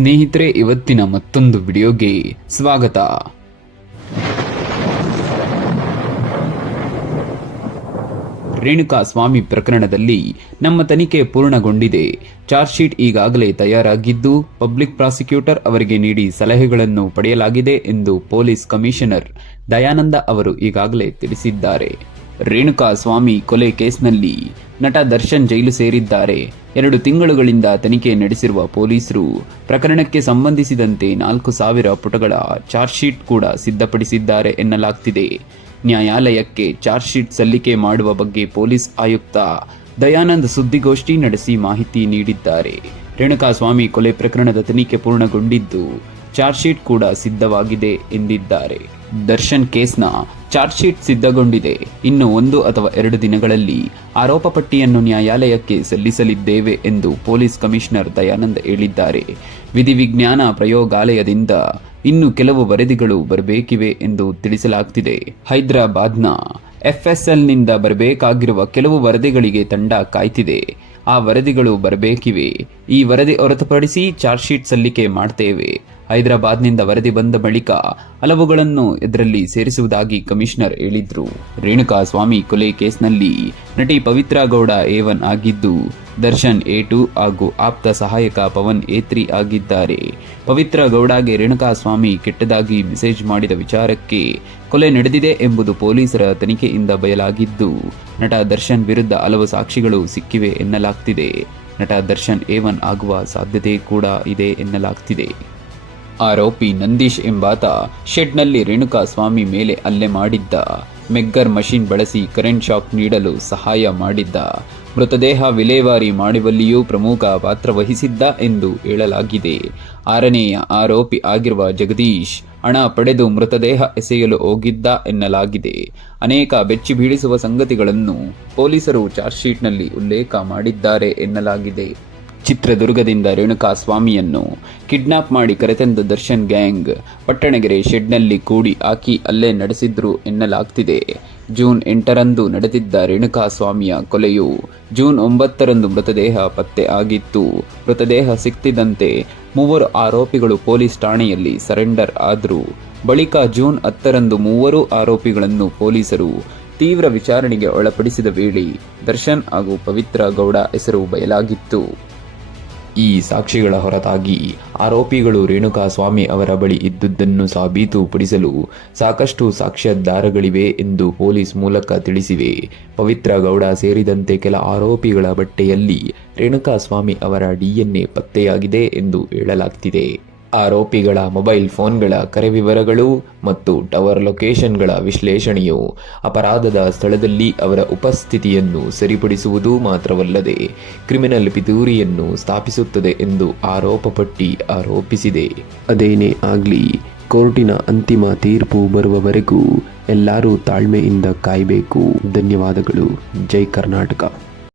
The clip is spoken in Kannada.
ಸ್ನೇಹಿತರೆ, ಇವತ್ತಿನ ಮತ್ತೊಂದು ವಿಡಿಯೋಗೆ ಸ್ವಾಗತ. ರೇಣುಕಾ ಸ್ವಾಮಿ ಪ್ರಕರಣದಲ್ಲಿ ನಮ್ಮ ತನಿಖೆ ಪೂರ್ಣಗೊಂಡಿದೆ. ಚಾರ್ಜ್ ಶೀಟ್ ಈಗಾಗಲೇ ತಯಾರಾಗಿದ್ದು ಪಬ್ಲಿಕ್ ಪ್ರಾಸಿಕ್ಯೂಟರ್ ಅವರಿಗೆ ನೀಡಿ ಸಲಹೆಗಳನ್ನು ಪಡೆಯಲಾಗಿದೆ ಎಂದು ಪೊಲೀಸ್ ಕಮಿಷನರ್ ದಯಾನಂದ ಅವರು ಈಗಾಗಲೇ ತಿಳಿಸಿದ್ದಾರೆ. ರೇಣುಕಾ ಸ್ವಾಮಿ ಕೊಲೆ ಕೇಸ್ನಲ್ಲಿ ನಟ ದರ್ಶನ್ ಜೈಲು ಸೇರಿದ್ದಾರೆ. 2 ತಿಂಗಳುಗಳಿಂದ ತನಿಖೆ ನಡೆಸಿರುವ ಪೊಲೀಸರು ಪ್ರಕರಣಕ್ಕೆ ಸಂಬಂಧಿಸಿದಂತೆ 4,000 ಪುಟಗಳ ಚಾರ್ಜ್ ಶೀಟ್ ಕೂಡ ಸಿದ್ಧಪಡಿಸಿದ್ದಾರೆ ಎನ್ನಲಾಗ್ತಿದೆ. ನ್ಯಾಯಾಲಯಕ್ಕೆ ಚಾರ್ಜ್ ಶೀಟ್ ಸಲ್ಲಿಕೆ ಮಾಡುವ ಬಗ್ಗೆ ಪೊಲೀಸ್ ಆಯುಕ್ತ ದಯಾನಂದ್ ಸುದ್ದಿಗೋಷ್ಠಿ ನಡೆಸಿ ಮಾಹಿತಿ ನೀಡಿದ್ದಾರೆ. ರೇಣುಕಾ ಸ್ವಾಮಿ ಕೊಲೆ ಪ್ರಕರಣದ ತನಿಖೆ ಪೂರ್ಣಗೊಂಡಿದ್ದು ಚಾರ್ಜ್ ಶೀಟ್ ಕೂಡ ಸಿದ್ಧವಾಗಿದೆ ಎಂದಿದ್ದಾರೆ. ದರ್ಶನ್ ಕೇಸ್ನ ಚಾರ್ಜ್ ಶೀಟ್ ಸಿದ್ಧಗೊಂಡಿದೆ. ಇನ್ನು 1 ಅಥವಾ 2 ದಿನಗಳಲ್ಲಿ ಆರೋಪ ಪಟ್ಟಿಯನ್ನು ನ್ಯಾಯಾಲಯಕ್ಕೆ ಸಲ್ಲಿಸಲಿದ್ದೇವೆ ಎಂದು ಪೊಲೀಸ್ ಕಮಿಷನರ್ ದಯಾನಂದ್ ಹೇಳಿದ್ದಾರೆ. ವಿಧಿವಿಜ್ಞಾನ ಪ್ರಯೋಗಾಲಯದಿಂದ ಇನ್ನು ಕೆಲವು ವರದಿಗಳು ಬರಬೇಕಿವೆ ಎಂದು ತಿಳಿಸಲಾಗ್ತಿದೆ. ಹೈದರಾಬಾದ್ನ FSLನಿಂದ ಬರಬೇಕಾಗಿರುವ ಕೆಲವು ವರದಿಗಳಿಗೆ ತಂಡ ಕಾಯ್ತಿದೆ. ಆ ವರದಿಗಳು ಬರಬೇಕಿವೆ. ಈ ವರದಿ ಹೊರತುಪಡಿಸಿ ಚಾರ್ಜ್ ಶೀಟ್ ಸಲ್ಲಿಕೆ ಮಾಡ್ತೇವೆ. ಹೈದರಾಬಾದ್ನಿಂದ ವರದಿ ಬಂದ ಬಳಿಕ ಹಲವುಗಳನ್ನು ಇದರಲ್ಲಿ ಸೇರಿಸುವುದಾಗಿ ಕಮಿಷನರ್ ಹೇಳಿದ್ರು. ರೇಣುಕಾ ಸ್ವಾಮಿ ಕೊಲೆ ಕೇಸ್ನಲ್ಲಿ ನಟಿ ಪವಿತ್ರ ಗೌಡ A1 ಆಗಿದ್ದು ದರ್ಶನ್ A2 ಹಾಗೂ ಆಪ್ತ ಸಹಾಯಕ ಪವನ್ A3 ಆಗಿದ್ದಾರೆ. ಪವಿತ್ರ ಗೌಡಗೆ ರೇಣುಕಾ ಸ್ವಾಮಿ ಕೆಟ್ಟದಾಗಿ ಮೆಸೇಜ್ ಮಾಡಿದ ವಿಚಾರಕ್ಕೆ ಕೊಲೆ ನಡೆದಿದೆ ಎಂಬುದು ಪೊಲೀಸರ ತನಿಖೆಯಿಂದ ಬಯಲಾಗಿದ್ದು ನಟ ದರ್ಶನ್ ವಿರುದ್ಧ ಹಲವು ಸಾಕ್ಷಿಗಳು ಸಿಕ್ಕಿವೆ ಎನ್ನಲಾಗ್ತಿದೆ. ನಟ ದರ್ಶನ್ A1 ಆಗುವ ಸಾಧ್ಯತೆ ಕೂಡ ಇದೆ ಎನ್ನಲಾಗ್ತಿದೆ. ಆರೋಪಿ ನಂದೀಶ್ ಎಂಬಾತ ಶೆಡ್ನಲ್ಲಿ ರೇಣುಕಾ ಸ್ವಾಮಿ ಮೇಲೆ ಹಲ್ಲೆ ಮಾಡಿದ್ದ. ಮೆಗ್ಗರ್ ಮಷಿನ್ ಬಳಸಿ ಕರೆಂಟ್ ಶಾಕ್ ನೀಡಲು ಸಹಾಯ ಮಾಡಿದ್ದ. ಮೃತದೇಹ ವಿಲೇವಾರಿ ಮಾಡುವಲ್ಲಿಯೂ ಪ್ರಮುಖ ಪಾತ್ರ ವಹಿಸಿದ್ದ ಎಂದು ಹೇಳಲಾಗಿದೆ. 6ನೇಯ ಆರೋಪಿ ಆಗಿರುವ ಜಗದೀಶ್ ಹಣ ಪಡೆದು ಮೃತದೇಹ ಎಸೆಯಲು ಹೋಗಿದ್ದ ಎನ್ನಲಾಗಿದೆ. ಅನೇಕ ಬೆಚ್ಚಿ ಬೀಳಿಸುವ ಸಂಗತಿಗಳನ್ನು ಪೊಲೀಸರು ಚಾರ್ಜ್ ಶೀಟ್ನಲ್ಲಿ ಉಲ್ಲೇಖ ಮಾಡಿದ್ದಾರೆ ಎನ್ನಲಾಗಿದೆ. ಚಿತ್ರದುರ್ಗದಿಂದ ರೇಣುಕಾ ಸ್ವಾಮಿಯನ್ನು ಕಿಡ್ನಾಪ್ ಮಾಡಿ ಕರೆತಂದ ದರ್ಶನ್ ಗ್ಯಾಂಗ್ ಪಟ್ಟಣಗೆರೆ ಶೆಡ್ನಲ್ಲಿ ಕೂಡಿ ಹಾಕಿ ಹಲ್ಲೆ ನಡೆಸಿದ್ರು ಎನ್ನಲಾಗ್ತಿದೆ. ಜೂನ್ 8ರಂದು ನಡೆದಿದ್ದ ರೇಣುಕಾ ಸ್ವಾಮಿಯ ಕೊಲೆಯು ಜೂನ್ 9ರಂದು ಮೃತದೇಹ ಪತ್ತೆ ಆಗಿತ್ತು. ಮೃತದೇಹ ಸಿಕ್ತಿದ್ದಂತೆ 3 ಆರೋಪಿಗಳು ಪೊಲೀಸ್ ಠಾಣೆಯಲ್ಲಿ ಸರೆಂಡರ್ ಆದ್ರು. ಬಳಿಕ ಜೂನ್ 10ರಂದು 3 ಆರೋಪಿಗಳನ್ನು ಪೊಲೀಸರು ತೀವ್ರ ವಿಚಾರಣೆಗೆ ಒಳಪಡಿಸಿದ ವೇಳೆ ದರ್ಶನ್ ಹಾಗೂ ಪವಿತ್ರ ಗೌಡ ಹೆಸರು ಬಯಲಾಗಿತ್ತು. ಈ ಸಾಕ್ಷಿಗಳ ಹೊರತಾಗಿ ಆರೋಪಿಗಳು ರೇಣುಕಾ ಸ್ವಾಮಿ ಅವರ ಬಳಿ ಇದ್ದುದನ್ನು ಸಾಬೀತುಪಡಿಸಲು ಸಾಕಷ್ಟು ಸಾಕ್ಷ್ಯಾಧಾರಗಳಿವೆ ಎಂದು ಪೊಲೀಸ್ ಮೂಲಕ ತಿಳಿಸಿವೆ. ಪವಿತ್ರ ಗೌಡ ಸೇರಿದಂತೆ ಕೆಲ ಆರೋಪಿಗಳ ಬಟ್ಟೆಯಲ್ಲಿ ರೇಣುಕಾ ಸ್ವಾಮಿ ಅವರ DNA ಪತ್ತೆಯಾಗಿದೆ ಎಂದು ಹೇಳಲಾಗ್ತಿದೆ. ಆರೋಪಿಗಳ ಮೊಬೈಲ್ ಫೋನ್ಗಳ ಕರೆ ವಿವರಗಳು ಮತ್ತು ಟವರ್ ಲೊಕೇಶನ್ಗಳ ವಿಶ್ಲೇಷಣೆಯು ಅಪರಾಧದ ಸ್ಥಳದಲ್ಲಿ ಅವರ ಉಪಸ್ಥಿತಿಯನ್ನು ಸರಿಪಡಿಸುವುದು ಮಾತ್ರವಲ್ಲದೆ ಕ್ರಿಮಿನಲ್ ಪಿತೂರಿಯನ್ನು ಸ್ಥಾಪಿಸುತ್ತದೆ ಎಂದು ಆರೋಪ ಪಟ್ಟಿ ಆರೋಪಿಸಿದೆ. ಅದೇನೇ ಆಗಲಿ, ಕೋರ್ಟಿನ ಅಂತಿಮ ತೀರ್ಪು ಬರುವವರೆಗೂ ಎಲ್ಲರೂ ತಾಳ್ಮೆಯಿಂದ ಕಾಯಬೇಕು. ಧನ್ಯವಾದಗಳು. ಜೈ ಕರ್ನಾಟಕ.